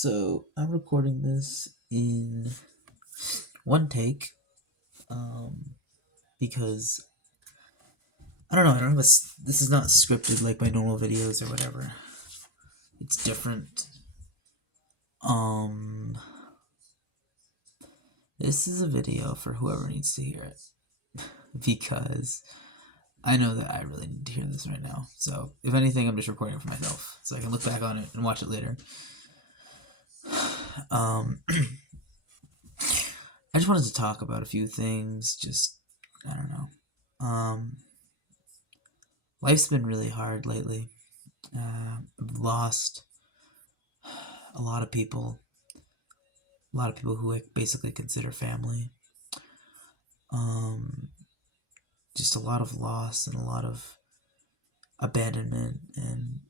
So I'm recording this in one take, because I don't know. I don't have this is not scripted like my normal videos or whatever. It's different. Um, this is a video for whoever needs to hear it because I know that I really need to hear this right now. So if anything, I'm just recording it for myself so I can look back on it and watch it later. I just wanted to talk about a few things. Just I don't know. Life's been really hard lately. I've lost a lot of people, who I basically consider family. Um, just a lot of loss and a lot of abandonment, and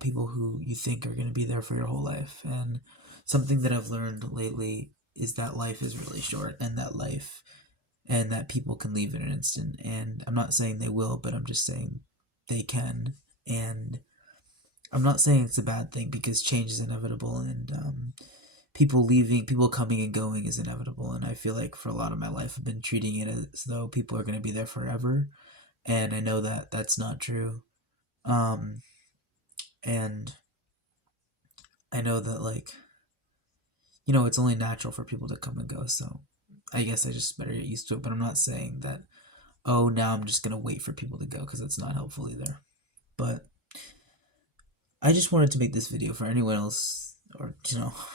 people who you think are going to be there for your whole life. And something that I've learned lately is that life is really short, and that people can leave in an instant. And I'm not saying they will, but I'm just saying they can. And I'm not saying it's a bad thing because change is inevitable, and people coming and going is inevitable. And I feel like for a lot of my life, I've been treating it as though people are going to be there forever, and I know that that's not true. Um, and I know that it's only natural for people to come and go. So I guess I just better get used to it. But I'm not saying that, oh, now I'm just gonna wait for people to go, because that's not helpful either. But I just wanted to make this video for anyone else, or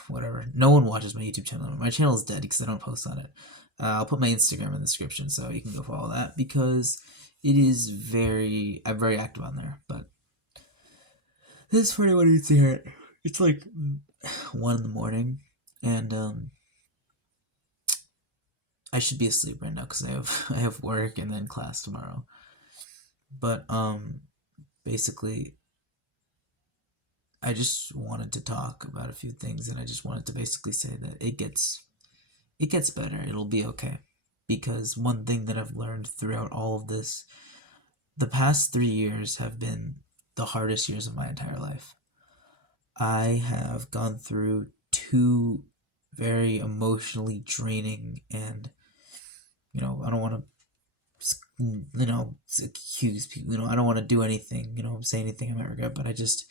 whatever. No one watches my YouTube channel. My channel is dead because I don't post on it. I'll put my Instagram in the description so you can go follow that, because I'm very active on there. But this is for anyone who needs to hear it. It's like 1 in the morning, and I should be asleep right now because I have work and then class tomorrow. But basically, I just wanted to talk about a few things, and I just wanted to basically say that it gets better. It'll be okay. Because one thing that I've learned throughout all of this, the past 3 years have been the hardest years of my entire life. I have gone through two very emotionally draining, and I don't want to accuse people. I don't want to do anything, say anything I might regret. But I just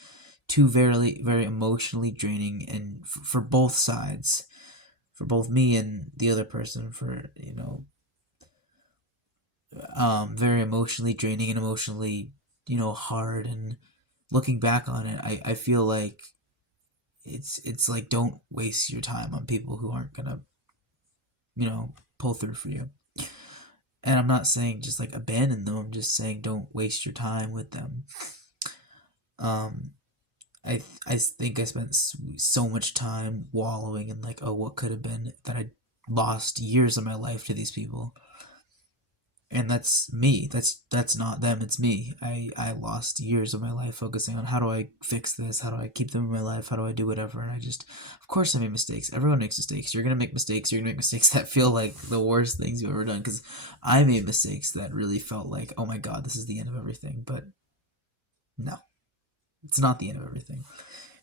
two very very emotionally draining, and for both sides, for both me and the other person, for very emotionally draining and emotionally hard. And looking back on it, I feel like it's like, don't waste your time on people who aren't gonna pull through for you. And I'm not saying just like abandon them. I'm just saying don't waste your time with them. um I think I spent so much time wallowing in, like, oh, what could have been, that I lost years of my life to these people. And that's me. That's not them, it's me. I lost years of my life focusing on, how do I fix this, how do I keep them in my life, how do I do whatever. And of course I made mistakes. Everyone makes mistakes. You're gonna make mistakes. You're gonna make mistakes that feel like the worst things you've ever done, because I made mistakes that really felt like, oh my god, this is the end of everything. But no, it's not the end of everything.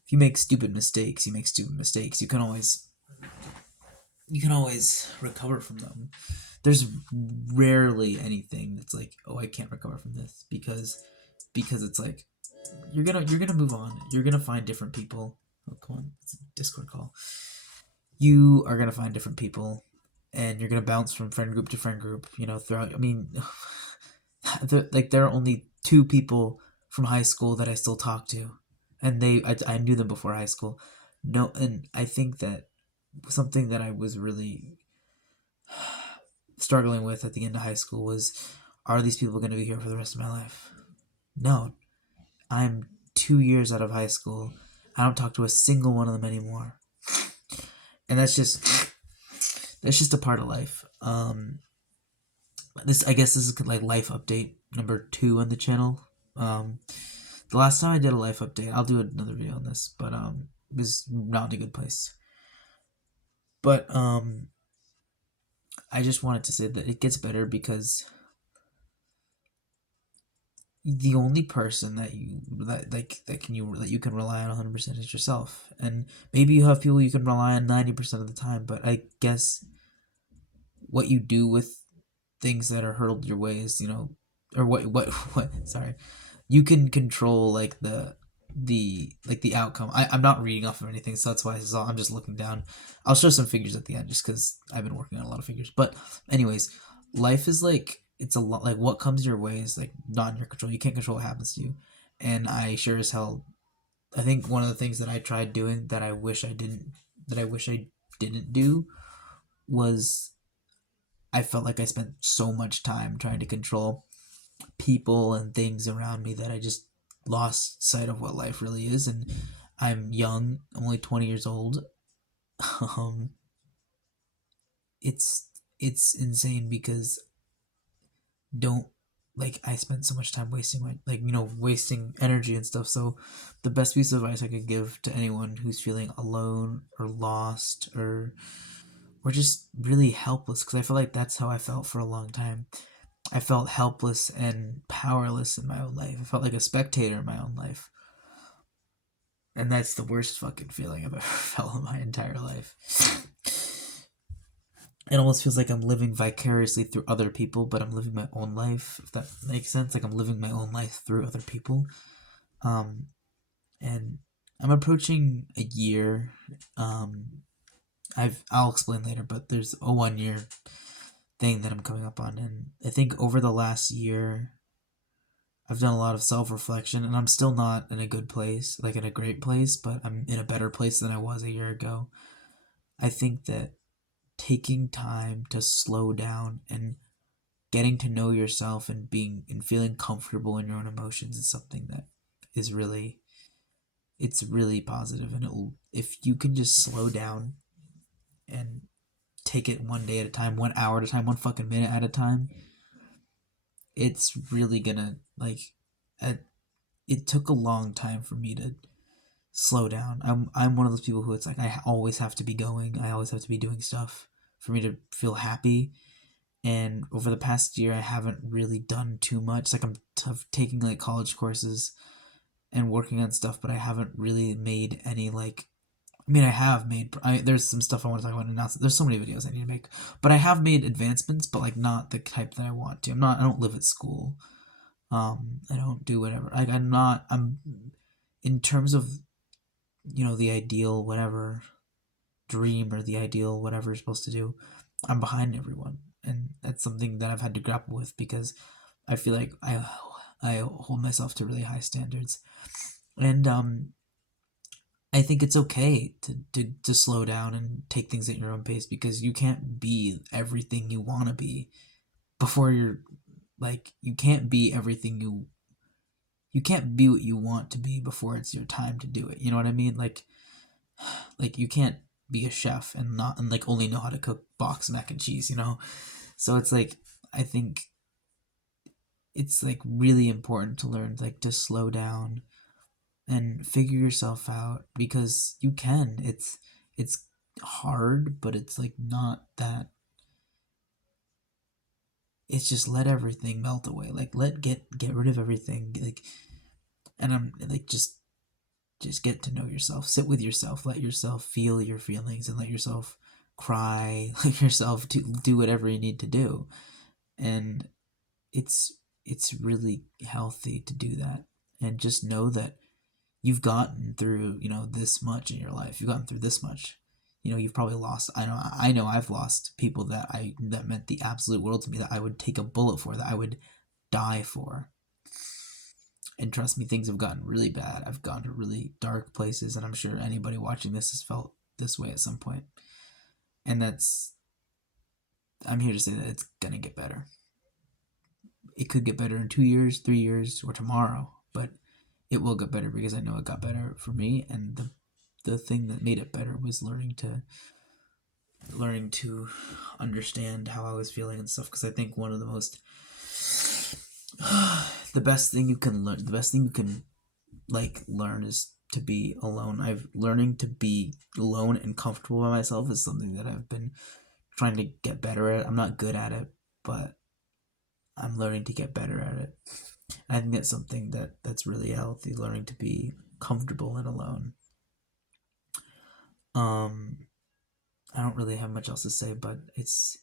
If you make stupid mistakes, you make stupid mistakes. You can always recover from them. There's rarely anything that's like, oh, I can't recover from this, because it's like, you're gonna move on. You're gonna find different people. Oh, come on, it's a Discord call. You are gonna find different people, and you're gonna bounce from friend group to friend group. Throughout. I mean, there are only two people from high school that I still talk to, and I knew them before high school. No, and I think that something that I was really struggling with at the end of high school was, are these people going to be here for the rest of my life? No. I'm 2 years out of high school. I don't talk to a single one of them anymore. And that's just a part of life. I guess this is like life update number 2 on the channel. The last time I did a life update, I'll do another video on this, but it was not in a good place. But I just wanted to say that it gets better, because the only person that you can rely on 100% is yourself. And maybe you have people you can rely on 90% of the time, but I guess what you do with things that are hurtled your way is, or what sorry, you can control like the outcome. I'm not reading off of anything, so that's why I'm just looking down. I'll show some figures at the end just because I've been working on a lot of figures. But anyways, life is like, it's a lot like what comes your way is like not in your control. You can't control what happens to you. And I sure as hell, I think one of the things that I tried doing that I wish I didn't do was, I felt like I spent so much time trying to control people and things around me that I just lost sight of what life really is. And I'm young, I'm only 20 years old. um it's insane because don't like I spent so much time wasting my, wasting energy and stuff. So the best piece of advice I could give to anyone who's feeling alone or lost or just really helpless, because I feel like that's how I felt for a long time. I felt helpless and powerless in my own life. I felt like a spectator in my own life. And that's the worst fucking feeling I've ever felt in my entire life. It almost feels like I'm living vicariously through other people, but I'm living my own life, if that makes sense. Like I'm living my own life through other people. Um, and I'm approaching a year. I'll explain later, but there's a 1 year thing that I'm coming up on, and I think over the last year, I've done a lot of self reflection, and I'm still not in a good place, like in a great place, but I'm in a better place than I was a year ago. I think that taking time to slow down and getting to know yourself and being and feeling comfortable in your own emotions is something that is really, it's really positive. And it'll, if you can just slow down and take it 1 day at a time, 1 hour at a time, 1 fucking minute at a time, it's really gonna like, it took a long time for me to slow down. I'm one of those people who it's like I always have to be going. I always have to be doing stuff for me to feel happy. And over the past year, I haven't really done too much. Like I'm taking like college courses and working on stuff, but I haven't really made any like. I mean, I have made. There's some stuff I want to talk about and announce. There's so many videos I need to make, but I have made advancements, but like not the type that I want to. I'm not. I don't live at school. I don't do whatever. Like I'm not. I'm in terms of the ideal whatever dream or the ideal whatever you're supposed to do. I'm behind everyone, and that's something that I've had to grapple with because I feel like I hold myself to really high standards, and I think it's okay to slow down and take things at your own pace, because you can't be everything you want to be before you're like, you can't be everything you can't be what you want to be before it's your time to do it. You know what I mean? Like you can't be a chef and not and like only know how to cook box mac and cheese, So it's like, I think it's like really important to learn like to slow down and figure yourself out, because you can. It's hard, but it's like not that. It's just let everything melt away. Like get rid of everything. Like, and I'm like, just get to know yourself. Sit with yourself. Let yourself feel your feelings and let yourself cry. Let yourself do whatever you need to do. And it's it's really healthy to do that. And just know that you've gotten through, this much in your life. You've gotten through this much. You've probably lost. I know I've lost people that meant the absolute world to me, that I would take a bullet for, that I would die for. And trust me, things have gotten really bad. I've gone to really dark places, and I'm sure anybody watching this has felt this way at some point. And I'm here to say that it's gonna get better. It could get better in 2 years, 3 years, or tomorrow, but it will get better, because I know it got better for me. And the thing that made it better was learning to understand how I was feeling and stuff. Because I think one of the most the best thing you can learn, the best thing you can like learn is to be alone. I've learning to be alone and comfortable by myself is something that I've been trying to get better at. I'm not good at it, but I'm learning to get better at it. I think that's something that's really healthy, learning to be comfortable and alone. Um, I don't really have much else to say, but it's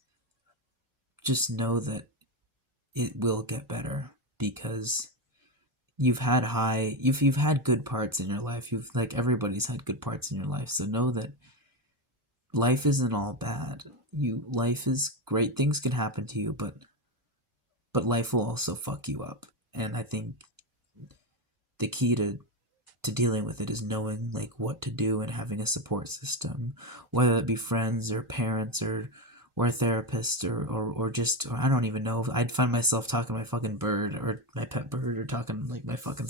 just know that it will get better because you've had good parts in your life. You've like everybody's had good parts in your life. So know that life isn't all bad. Life is great. Things can happen to you, but life will also fuck you up. And I think the key to dealing with it is knowing like what to do and having a support system, whether it be friends or parents or a therapist or just or I don't even know. I'd find myself talking to my fucking bird or my pet bird or talking like my fucking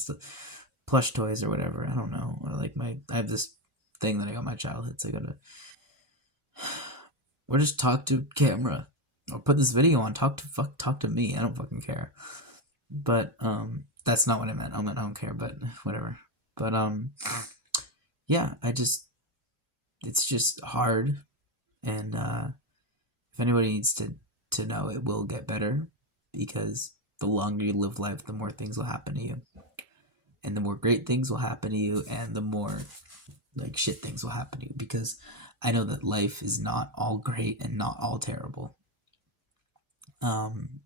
plush toys or whatever. I don't know. Or like I have this thing that I got my childhood, so I gotta or just talk to camera or put this video on. Talk to me. I don't fucking care. But that's not what I meant. I meant I don't care, but whatever. But yeah, it's just hard, and if anybody needs to know, it will get better because the longer you live life, the more things will happen to you, and the more great things will happen to you, and the more like shit things will happen to you because I know that life is not all great and not all terrible. Um,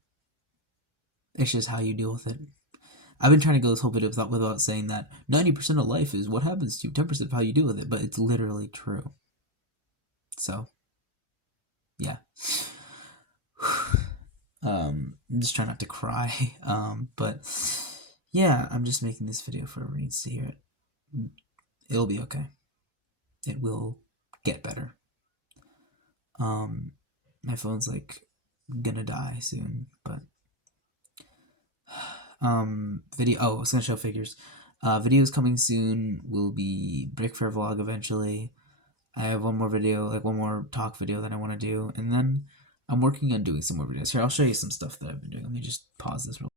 it's just how you deal with it. I've been trying to go this whole video without saying that 90% of life is what happens to you, 10% of how you deal with it, but it's literally true. So, yeah. I'm just trying not to cry. But yeah, I'm just making this video for everyone to hear it. It'll be okay. It will get better. My phone's like gonna die soon, but video. Oh, I was gonna show figures. Videos coming soon will be Brick Fair vlog eventually. I have one more video, like one more talk video that I want to do, and then I'm working on doing some more videos. Here, I'll show you some stuff that I've been doing. Let me just pause this real